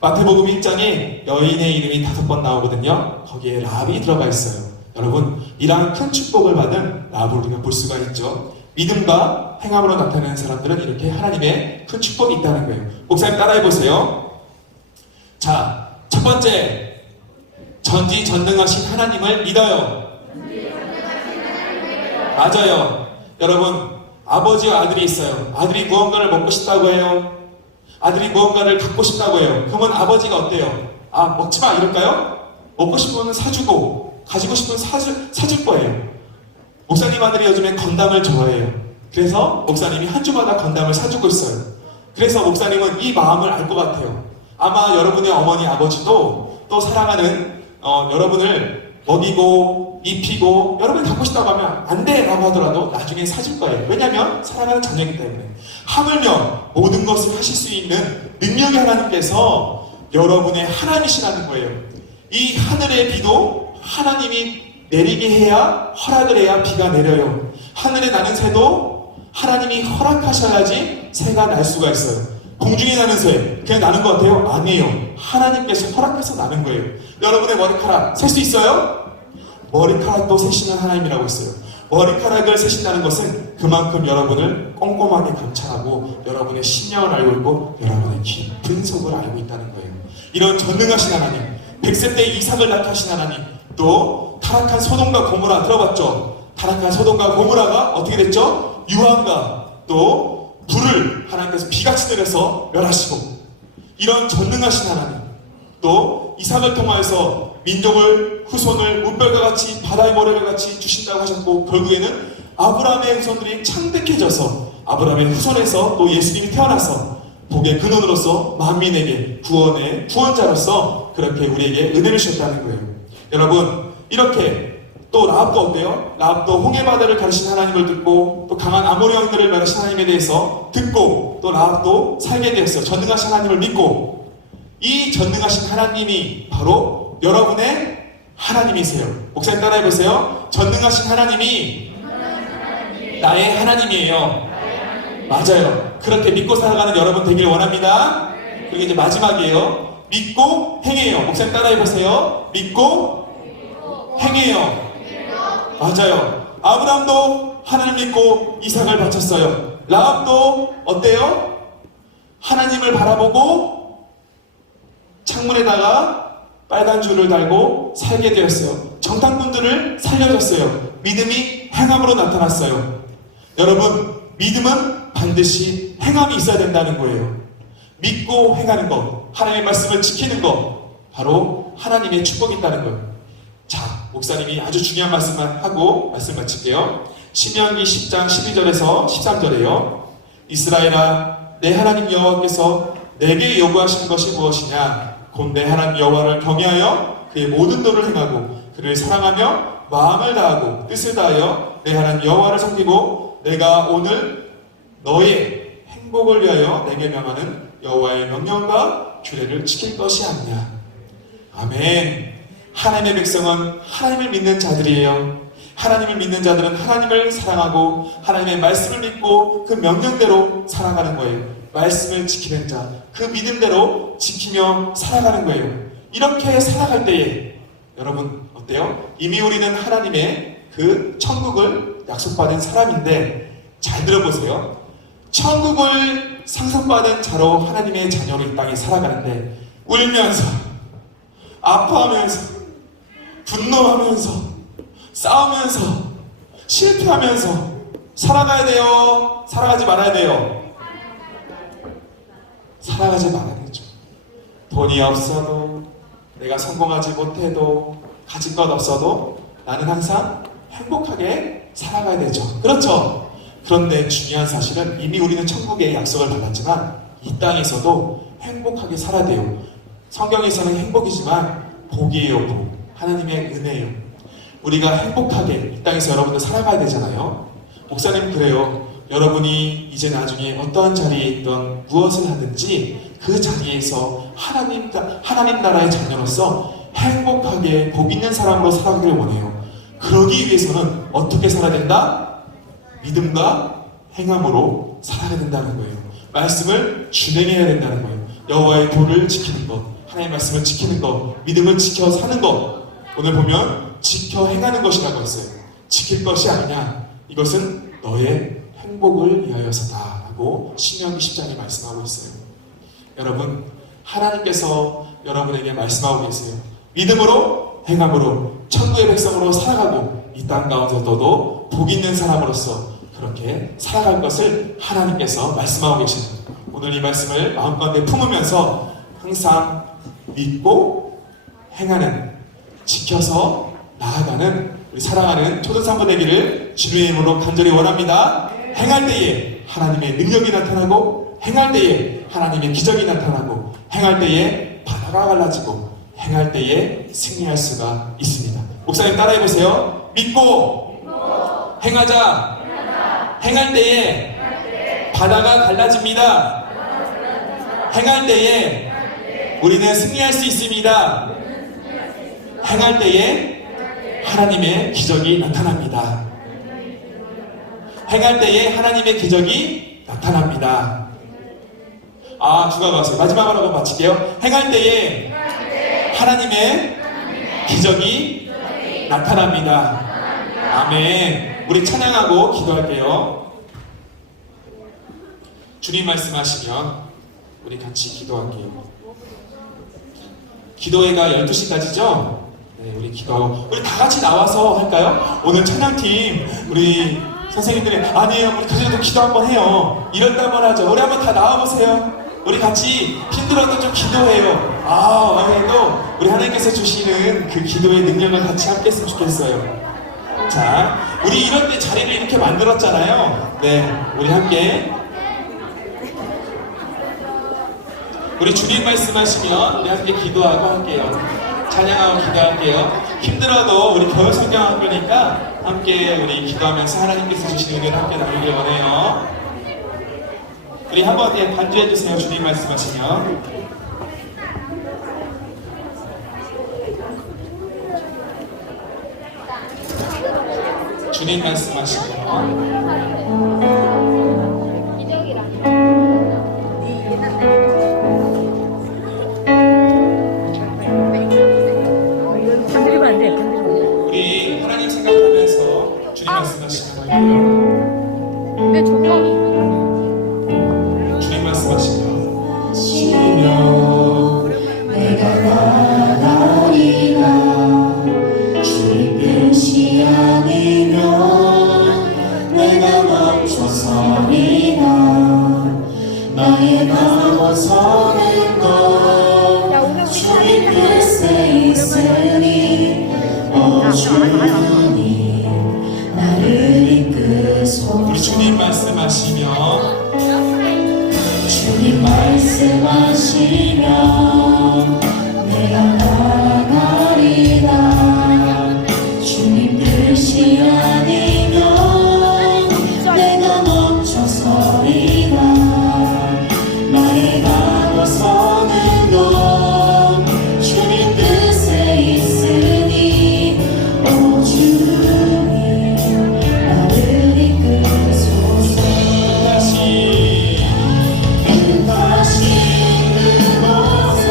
마태복음 1장에 여인의 이름이 5번 나오거든요. 거기에 라합이 들어가 있어요. 여러분, 이러한 큰 축복을 받은 라합을 우리가 볼 수가 있죠. 믿음과 행함으로 나타내는 사람들은 이렇게 하나님의 큰 축복이 있다는 거예요. 목사님 따라해 보세요. 자, 첫 번째, 전지전능하신 하나님을 믿어요. 맞아요. 여러분, 아버지와 아들이 있어요. 아들이 무언가를 먹고 싶다고 해요. 아들이 무언가를 갖고 싶다고 해요. 그러면 아버지가 어때요? 먹지 마 이럴까요? 먹고 싶으면 사주고 가지고 싶으면 사줄 거예요. 목사님 아들이 요즘에 건담을 좋아해요. 그래서 목사님이 한 주마다 건담을 사주고 있어요. 그래서 목사님은 이 마음을 알 것 같아요. 아마 여러분의 어머니 아버지도 또 사랑하는 여러분을 먹이고 입히고 여러분이 갖고 싶다고 하면 안 돼 라고 하더라도 나중에 사줄 거예요. 왜냐하면 사랑하는 자녀이기 때문에. 하물며 모든 것을 하실 수 있는 능력의 하나님께서 여러분의 하나님이시라는 거예요. 이 하늘의 비도 하나님이 내리게 해야, 허락을 해야 비가 내려요. 하늘에 나는 새도 하나님이 허락하셔야지 새가 날 수가 있어요. 공중에 나는 새 그냥 나는 것 같아요? 아니에요. 하나님께서 허락해서 나는 거예요. 여러분의 머리카락 셀 수 있어요? 머리카락도 세시는 하나님이라고 했어요. 머리카락을 세신다는 것은 그만큼 여러분을 꼼꼼하게 감찰하고 여러분의 신령을 알고 있고 여러분의 깊은 속을 알고 있다는 거예요. 이런 전능하신 하나님, 100세 때 이삭을 낳게 하신 하나님, 또 타락한 소돔과 고모라 들어봤죠? 타락한 소돔과 고모라가 어떻게 됐죠? 유황과 또 불을 하나님께서 비같이 내려서 멸하시고, 이런 전능하신 하나님, 또 이삭을 통하여서 민족을 후손을 물결과 같이 바다의 모래와 같이 주신다고 하셨고, 결국에는 아브라함의 후손들이 창대해져서 아브라함의 후손에서 또 예수님이 태어나서 복의 근원으로서 만민에게 구원의 구원자로서 그렇게 우리에게 은혜를 주셨다는 거예요. 여러분, 이렇게 또 라합도 어때요? 라합도 홍해바다를 가르신 하나님을 듣고 또 강한 아모리 왕들을 멸하신 하나님에 대해서 듣고 또 라합도 살게 되었어요. 전능하신 하나님을 믿고, 이 전능하신 하나님이 바로 여러분의 하나님이세요. 목사님 따라해보세요. 전능하신 하나님이 나의 하나님이에요. 맞아요. 그렇게 믿고 살아가는 여러분 되길 원합니다. 그리고 이제 마지막이에요. 믿고 행해요. 목사님 따라해보세요. 믿고 행해요. 맞아요. 아브라함도 하나님 믿고 이삭을 바쳤어요. 라합도 어때요? 하나님을 바라보고 창문에다가 빨간 줄을 달고 살게 되었어요. 정탐꾼들을 살려줬어요. 믿음이 행함으로 나타났어요. 여러분, 믿음은 반드시 행함이 있어야 된다는 거예요. 믿고 행하는 것, 하나님의 말씀을 지키는 것, 바로 하나님의 축복이 있다는 거예요. 자, 목사님이 아주 중요한 말씀만 하고 말씀 마칠게요. 신명기 10장 12절에서 13절에요. 이스라엘아, 내 하나님 여호와께서 내게 요구하시는 것이 무엇이냐? 곧 내 하나님 여호와를 경외하여 그의 모든 도를 행하고 그를 사랑하며 마음을 다하고 뜻을 다하여 내 하나님 여호와를 섬기고 내가 오늘 너의 행복을 위하여 내게 명하는 여호와의 명령과 규례를 지킬 것이 아니냐. 아멘. 하나님의 백성은 하나님을 믿는 자들이에요. 하나님을 믿는 자들은 하나님을 사랑하고 하나님의 말씀을 믿고 그 명령대로 살아가는 거예요. 말씀을 지키는 자, 그 믿음대로 지키며 살아가는 거예요. 이렇게 살아갈 때에 여러분 어때요? 이미 우리는 하나님의 그 천국을 약속받은 사람인데, 잘 들어보세요. 천국을 상속받은 자로 하나님의 자녀로 이 땅에 살아가는데 울면서 아파하면서 분노하면서 싸우면서 실패하면서 살아가야 돼요? 살아가지 말아야 돼요? 살아가지 말아야 되죠. 돈이 없어도, 내가 성공하지 못해도, 가진 것 없어도 나는 항상 행복하게 살아가야 되죠. 그렇죠? 그런데 중요한 사실은 이미 우리는 천국의 약속을 받았지만 이 땅에서도 행복하게 살아야 돼요. 성경에서는 행복이지만 복이에요, 복. 하나님의 은혜예요. 우리가 행복하게 이 땅에서 여러분들 살아가야 되잖아요. 목사님 그래요. 여러분이 이제 나중에 어떠한 자리에 있던 무엇을 하든지 그 자리에서 하나님 나라의 자녀로서 행복하게 복 있는 사람으로 살아가기를 원해요. 그러기 위해서는 어떻게 살아야 된다? 믿음과 행함으로 살아야 된다는 거예요. 말씀을 준행해야 된다는 거예요. 여호와의 도를 지키는 것, 하나님의 말씀을 지키는 것, 믿음을 지켜 사는 것. 오늘 보면 지켜 행하는 것이라고 했어요. 지킬 것이 아니냐. 이것은 너의 행복을 위하여서다 라고 신명기 10장에 말씀하고 있어요. 여러분, 하나님께서 여러분에게 말씀하고 계세요. 믿음으로 행함으로 천국의 백성으로 살아가고 이 땅 가운데 너도 복 있는 사람으로서 그렇게 살아갈 것을 하나님께서 말씀하고 계십니다. 오늘 이 말씀을 마음가운데 품으면서 항상 믿고 행하는, 지켜서 나아가는 우리 사랑하는 초등산부 되기를 주님의 이름으로 간절히 원합니다. 행할 때에 하나님의 능력이 나타나고, 행할 때에 하나님의 기적이 나타나고, 행할 때에 바다가 갈라지고, 행할 때에 승리할 수가 있습니다. 목사님 따라해보세요. 믿고 행하자. 행할 때에 바다가 갈라집니다. 행할 때에 우리는 승리할 수 있습니다. 행할 때에 하나님의 기적이 나타납니다. 행할 때에 하나님의 기적이 나타납니다. 주가 가세요. 마지막으로 한번 마칠게요. 행할 때에 하나님의 기적이 나타납니다. 아멘. 우리 찬양하고 기도할게요. 주님 말씀하시면 우리 같이 기도할게요. 기도회가 12시까지죠? 네, 우리 기도하고 우리 다 같이 나와서 할까요? 오늘 찬양팀 우리 선생님들이 아니에요, 우리 그래도 기도 한번 해요. 이런다면 하죠. 우리 한번 다 나와보세요. 우리 같이 힘들어도 좀 기도해요. 그래도 우리 하나님께서 주시는 그 기도의 능력을 같이 함께 했으면 좋겠어요. 자, 우리 이럴 때 자리를 이렇게 만들었잖아요. 네, 우리 함께 우리 주님 말씀하시면 우리 함께 기도하고 할게요. 찬양하고 기도할게요. 힘들어도 우리 겨울성경학교니까 함께 우리 기도하면서 하나님께서 주시는 은혜를 함께 나누길 원해요. 우리 한번 반주해주세요. 주님 말씀하시면. 주님 말씀하시면. 우리 하나님 생각하면서 주님 말씀하시면 할게요. 내 조명이 주님 말씀하시면 내가 나가리라. 주의 뜻이 아니면 내가 멈춰서리라. 나의 나서는 것 주의 뜻에 있으니 오 주님 나를 이끄소서. 우리 주님 말씀하시면 주님 말씀하시면 내가 나가리라. 주님 뜻이 아니면 내가 멈춰서리라. 나의 가고서는 것 주님 뜻에 있으니 오 주님 나를 이끄소서. 다시 다시 그곳에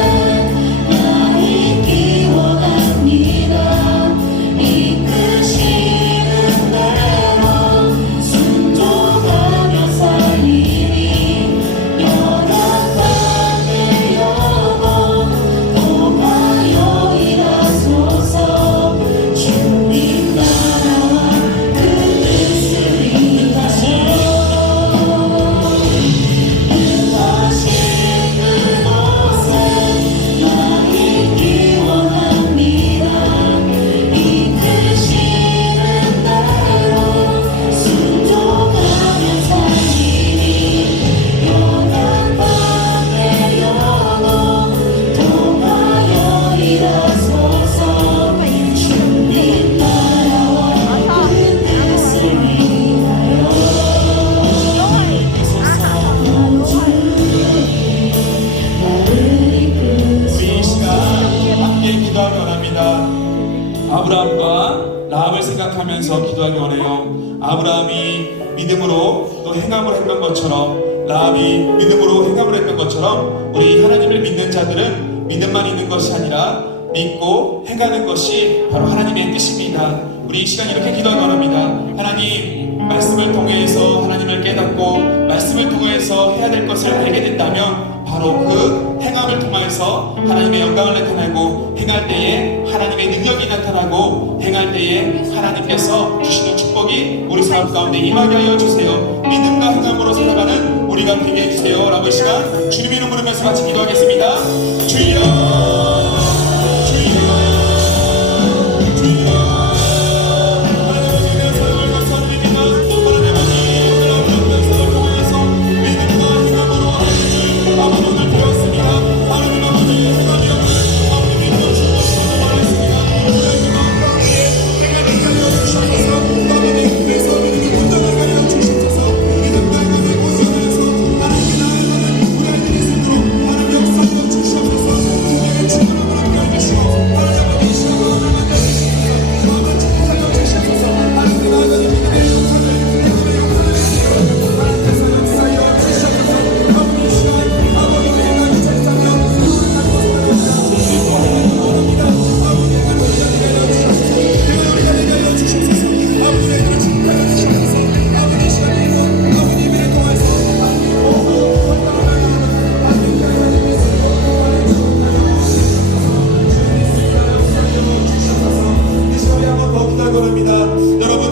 이루면서 기도하기 원해요. 아브라함이 믿음으로 또 행함을 했던 것처럼, 라합이 믿음으로 행함을 했던 것처럼, 우리 하나님을 믿는 자들은 믿음만 있는 것이 아니라 믿고 행하는 것이 바로 하나님의 뜻입니다. 우리 이 시간 이렇게 기도하기 원합니다. 하나님, 말씀을 통해서 하나님을 깨닫고 말씀을 통해서 해야 될 것을 알게 된다면 바로 그 행함을 통해서 하나님의 영광을 나타내고, 행할 때에 하나님의 능력이 나타나고, 행할 때에 하나님께서 주시는 축복이 우리 삶 가운데 임하게 하여 주세요. 믿음과 행함으로 살아가는 우리가 되게 해주세요. 라고 이 시간 주님 이름 부르면서 같이 기도하겠습니다. 주여,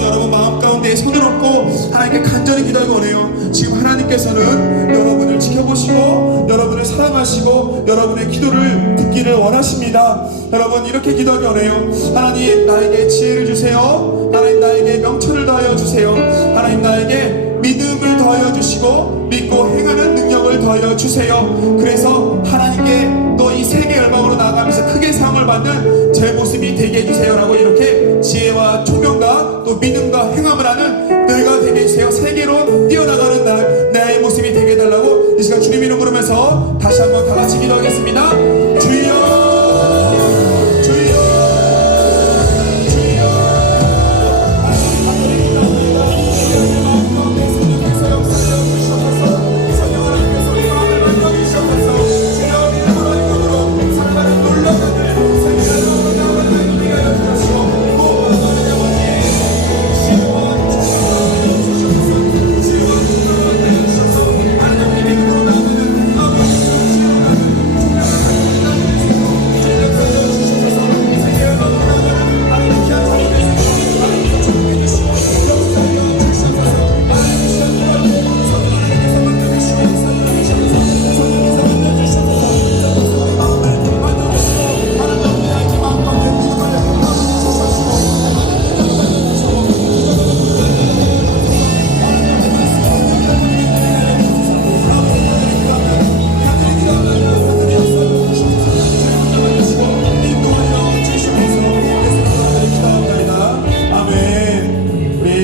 여러분 마음 가운데 손을 얹고 하나님께 간절히 기도하기 원해요. 지금 하나님께서는 여러분을 지켜보시고 여러분을 사랑하시고 여러분의 기도를 듣기를 원하십니다. 여러분 이렇게 기도하기 원해요. 하나님, 나에게 지혜를 주세요. 하나님, 나에게 명철을 더하여 주세요. 하나님, 나에게 믿음을 더하여 주시고 믿고 행하는 능력을 더하여 주세요. 그래서 하나님께 또 이 세계 열방으로 나아가면서 크게 사랑을 받는 제 모습이 되게 해주세요. 라고 이렇게 지혜와 총명과 또 믿음과 행함을 하는 내가 되게 해주세요. 세계로 뛰어나가는 나의 모습이 되게 해달라고 이 시간 주님 이름 부르면서 다시 한번 다 같이 기도하겠습니다. 주여, 주여, 주여.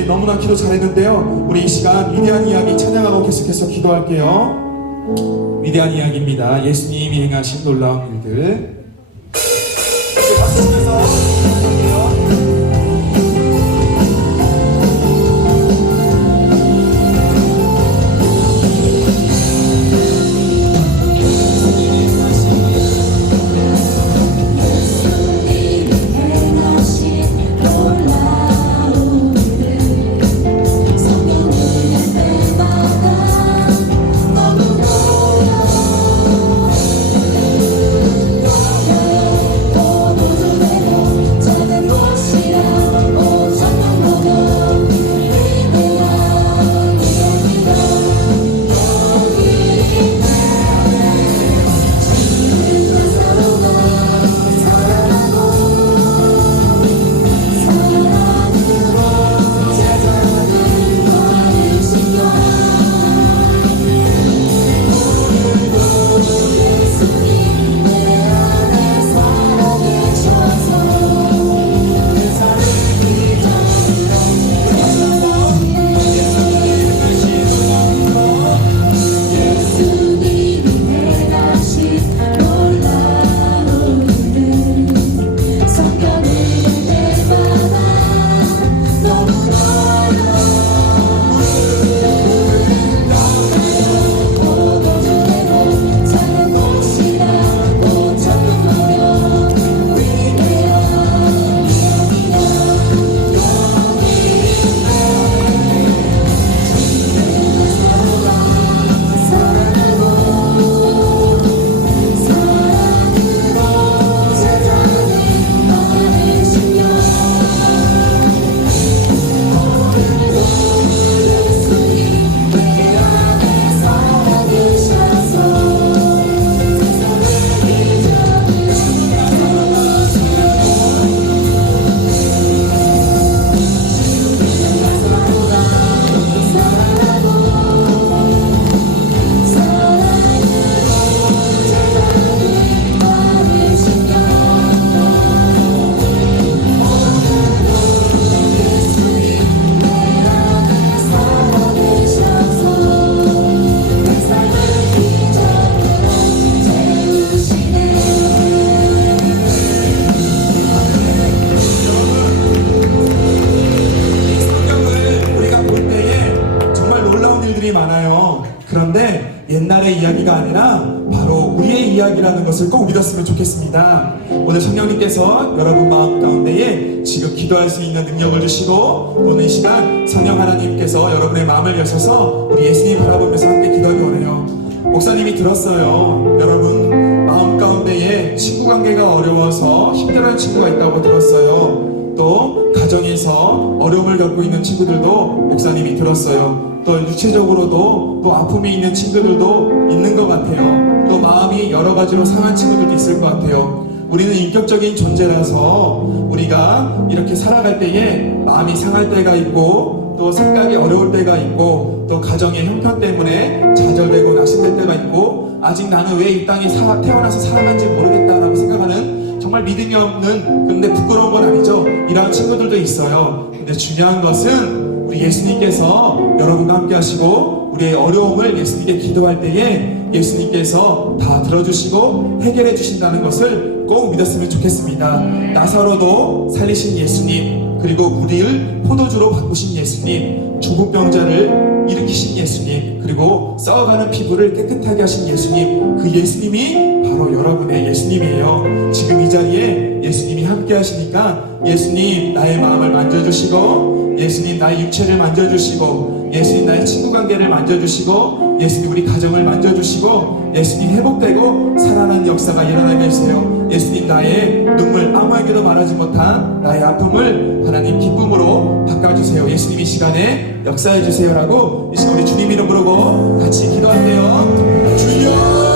너무나 기도 잘했는데요. 우리 이 시간 위대한 이야기 찬양하고 계속해서 기도할게요. 위대한 이야기입니다. 예수님이 행하신 놀라운 일들. 박수 치면서 너무 너만의 이야기가 아니라 바로 우리의 이야기라는 것을 꼭 믿었으면 좋겠습니다. 오늘 성령님께서 여러분 마음 가운데에 지금 기도할 수 있는 능력을 주시고 오늘 이 시간 성령 하나님께서 여러분의 마음을 여셔서 우리 예수님 바라보면서 함께 기도하기 원해요. 목사님이 들었어요. 여러분 마음 가운데에 친구 관계가 어려워서 힘들어하는 친구가 있다고 들었어요. 또 가정에서 어려움을 겪고 있는 친구들도 목사님이 들었어요. 또 육체적으로도 또 아픔이 있는 친구들도 있는 것 같아요. 또 마음이 여러 가지로 상한 친구들도 있을 것 같아요. 우리는 인격적인 존재라서 우리가 이렇게 살아갈 때에 마음이 상할 때가 있고 또 생각이 어려울 때가 있고 또 가정의 형편 때문에 좌절되고 낙심될 때가 있고 아직 나는 왜 이 땅에 태어나서 살아간지 모르겠다라고 생각하는 정말 믿음이 없는 근데 부끄러운 건 아니죠. 이런 친구들도 있어요. 근데 중요한 것은 우리 예수님께서 여러분과 함께 하시고 우리의 어려움을 예수님께 기도할 때에 예수님께서 다 들어주시고 해결해 주신다는 것을 꼭 믿었으면 좋겠습니다. 나사로도 살리신 예수님, 그리고 우리를 포도주로 바꾸신 예수님, 중풍병자를 일으키신 예수님, 그리고 썩어가는 피부를 깨끗하게 하신 예수님, 그 예수님이 바로 여러분의 예수님이에요. 지금 이 자리에 예수님이 함께 하시니까 예수님 나의 마음을 만져주시고 예수님 나의 육체를 만져주시고 예수님 나의 친구 관계를 만져주시고 예수님 우리 가정을 만져주시고 예수님 회복되고 살아나는 역사가 일어나게 해주세요. 예수님 나의 눈물 아무에게도 말하지 못한 나의 아픔을 하나님 기쁨으로 바꿔주세요. 예수님 이 시간에 역사해주세요라고 이 시간 우리 주님 이름 부르고 같이 기도할게요. 주여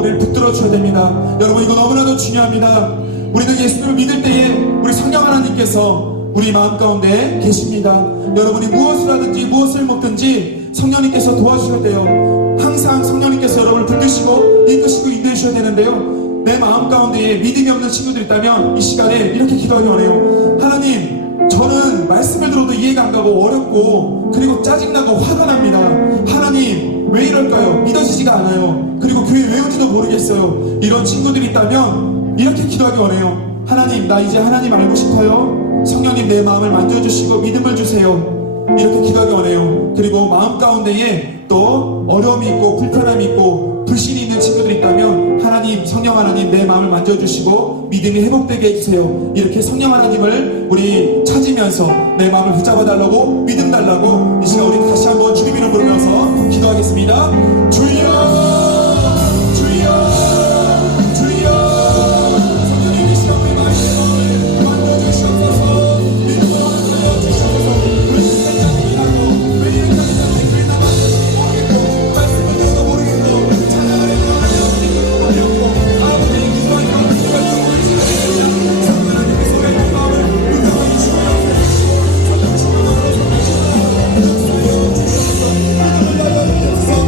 우리를 붙들어 주셔야 됩니다. 여러분 이거 너무나도 중요합니다. 우리는 예수님을 믿을 때에 우리 성령 하나님께서 우리 마음 가운데 계십니다. 여러분이 무엇을 하든지 무엇을 먹든지 성령님께서 도와주셔야 돼요. 항상 성령님께서 여러분을 붙드시고 이끄시고 인도해 주셔야 되는데요. 내 마음 가운데에 믿음이 없는 친구들 있다면 이 시간에 이렇게 기도하기 원해요. 하나님, 저는 말씀을 들어도 이해가 안 가고 어렵고 그리고 짜증나고 화가 납니다. 하나님, 왜 이럴까요? 믿어지지가 않아요. 그리고 교회 왜 온지도 모르겠어요. 이런 친구들이 있다면 이렇게 기도하기 원해요. 하나님, 나 이제 하나님 알고 싶어요. 성령님 내 마음을 만져주시고 믿음을 주세요. 이렇게 기도하기 원해요. 그리고 마음 가운데에 또 어려움이 있고 불편함이 있고 불신이 있는 친구들이 있다면 하나님, 성령 하나님 내 마음을 만져주시고 믿음이 회복되게 해주세요. 이렇게 성령 하나님을 우리 찾으면서 내 마음을 붙잡아 달라고 믿음 달라고 이 시간 우리 다시 한번 주님 이름 부르면서 기도하겠습니다. 주여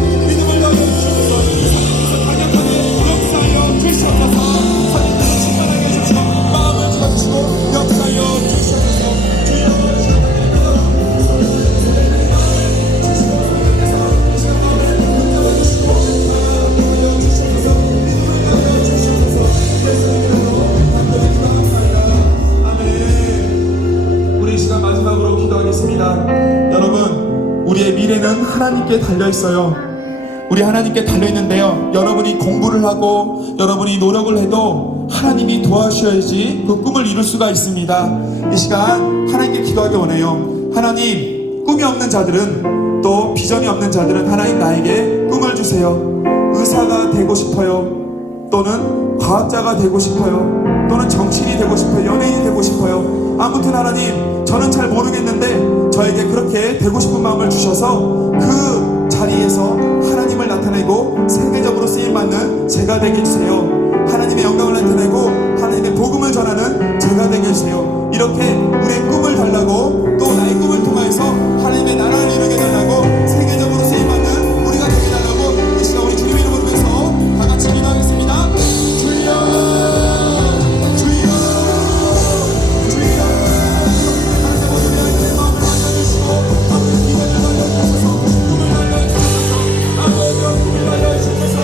믿음으로 하나님께 달려있어요. 우리 하나님께 달려있는데요, 여러분이 공부를 하고 여러분이 노력을 해도 하나님이 도와주셔야지 그 꿈을 이룰 수가 있습니다. 이 시간 하나님께 기도하기 원해요. 하나님, 꿈이 없는 자들은, 또 비전이 없는 자들은 하나님 나에게 꿈을 주세요. 의사가 되고 싶어요, 또는 과학자가 되고 싶어요, 또는 정치인이 되고 싶어요, 연예인이 되고 싶어요. 아무튼 하나님, 저는 잘 모르겠는데 저에게 그렇게 되고 싶은 마음을 주셔서 그 자리에서 하나님을 나타내고 세계적으로 쓰임받는 제가 되게 해주세요. 하나님의 영광을 나타내고 하나님의 복음을 전하는 제가 되게 해주세요. 이렇게 우리의 꿈을 달라고, 또 나의 꿈을 통해서 하나님의 나라를 이루게 달라고, 세계적으로 쓰임받는 우리가 되게 달라고 이 시간 우리 주님의 이름을 부르면서 다 같이 기도하겠습니다. 주여, 주여, 주여. 하나님의 모든 하나님의 마음을 만나주시고 아버지 기도를 만나주셔서 꿈을 만나주셔서 아버지 꿈을 만나주셔서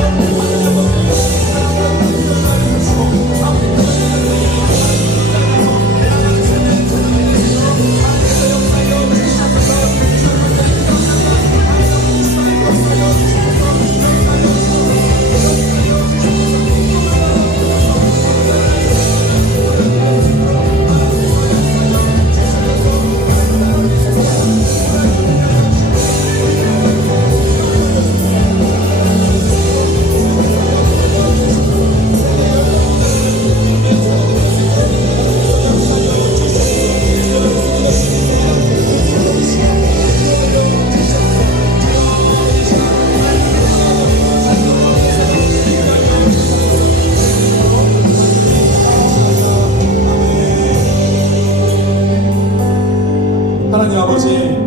하나님 아버지,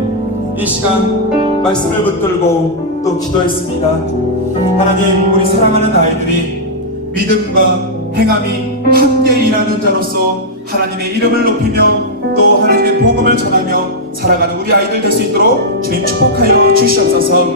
이 시간 말씀을 붙들고 또 기도했습니다. 하나님, 우리 사랑하는 아이들이 믿음과 행함이 함께 일하는 자로서 하나님의 이름을 높이며 또 하나님의 복음을 전하며 살아가는 우리 아이들 될 수 있도록 주님 축복하여 주시옵소서.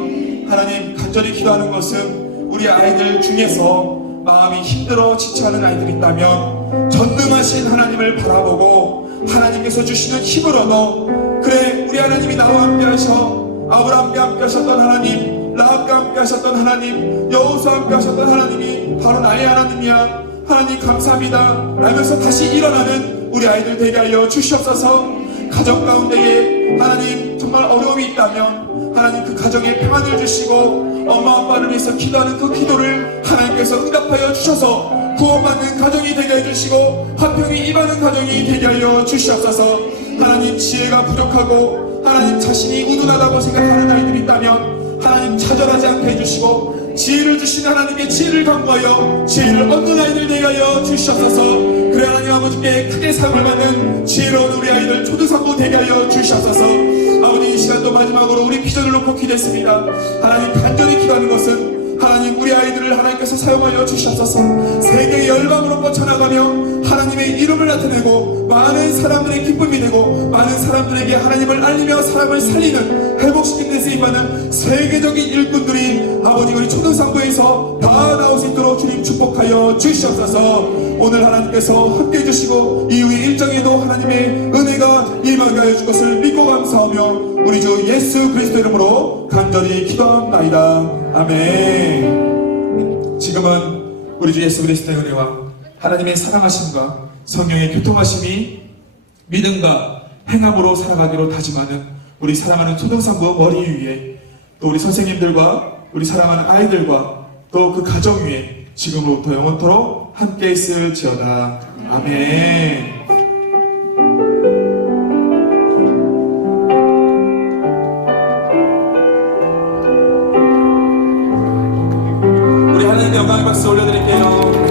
하나님, 간절히 기도하는 것은 우리 아이들 중에서 마음이 힘들어 지쳐하는 아이들이 있다면 전능하신 하나님을 바라보고 하나님께서 주시는 힘을 얻어, 그래, 우리 하나님이 나와 함께 하셔, 아브라함과 함께 하셨던 하나님, 라합과 함께 하셨던 하나님, 여호수아와 함께 하셨던 하나님이 바로 나의 하나님이야, 하나님 감사합니다 라면서 다시 일어나는 우리 아이들 되게 하여 주시옵소서. 가정 가운데에 하나님 정말 어려움이 있다면 하나님 그 가정에 평안을 주시고 엄마 아빠를 위해서 기도하는 그 기도를 하나님께서 응답하여 주셔서 구원받는 가정이 되게 해주시고 화평이 임하는 가정이 되게 하여 주시옵소서. 하나님, 지혜가 부족하고 하나님 자신이 우둔하다고 생각하는 아이들이 있다면 하나님 좌절하지 않게 해주시고 지혜를 주신 하나님의 지혜를 강구하여 지혜를 얻는 아이들 되게 하여 주시옵소서. 그래, 하나님 아버지께 크게 상을 받는 지혜로운 우리 아이들 초등상부 되게 하여 주시옵소서. 아버지, 이 시간도 마지막으로 우리 비전을 놓고 기도했습니다. 하나님, 간절히 기도하는 것은 하나님, 우리 아이들을 하나님께서 사용하여 주시옵소서. 세계의 열방으로 뻗쳐나가며 하나님의 이름을 나타내고 많은 사람들의 기쁨이 되고 많은 사람들에게 하나님을 알리며 사람을 살리는 회복시키는 데 쓰임받는 세계적인 일꾼들이 아버지 우리 초등상부에서 다 나올 수 있도록 주님 축복하여 주시옵소서. 오늘 하나님께서 함께해 주시고 이후의 일정에도 하나님의 은혜가 임하게 하여 줄 것을 믿고 감사하며 우리 주 예수 그리스도 이름으로 간절히 기도합나이다. 아멘. 지금은 우리 주 예수 그리스도의 은혜와 하나님의 사랑하심과 성령의 교통하심이 믿음과 행함으로 살아가기로 다짐하는 우리 사랑하는 초등상부 머리 위에, 또 우리 선생님들과 우리 사랑하는 아이들과 또 그 가정 위에 지금으로부터 영원토록 함께 있을지어다. 아멘. 우리 하나님의 영광의 박수 올려드릴게요.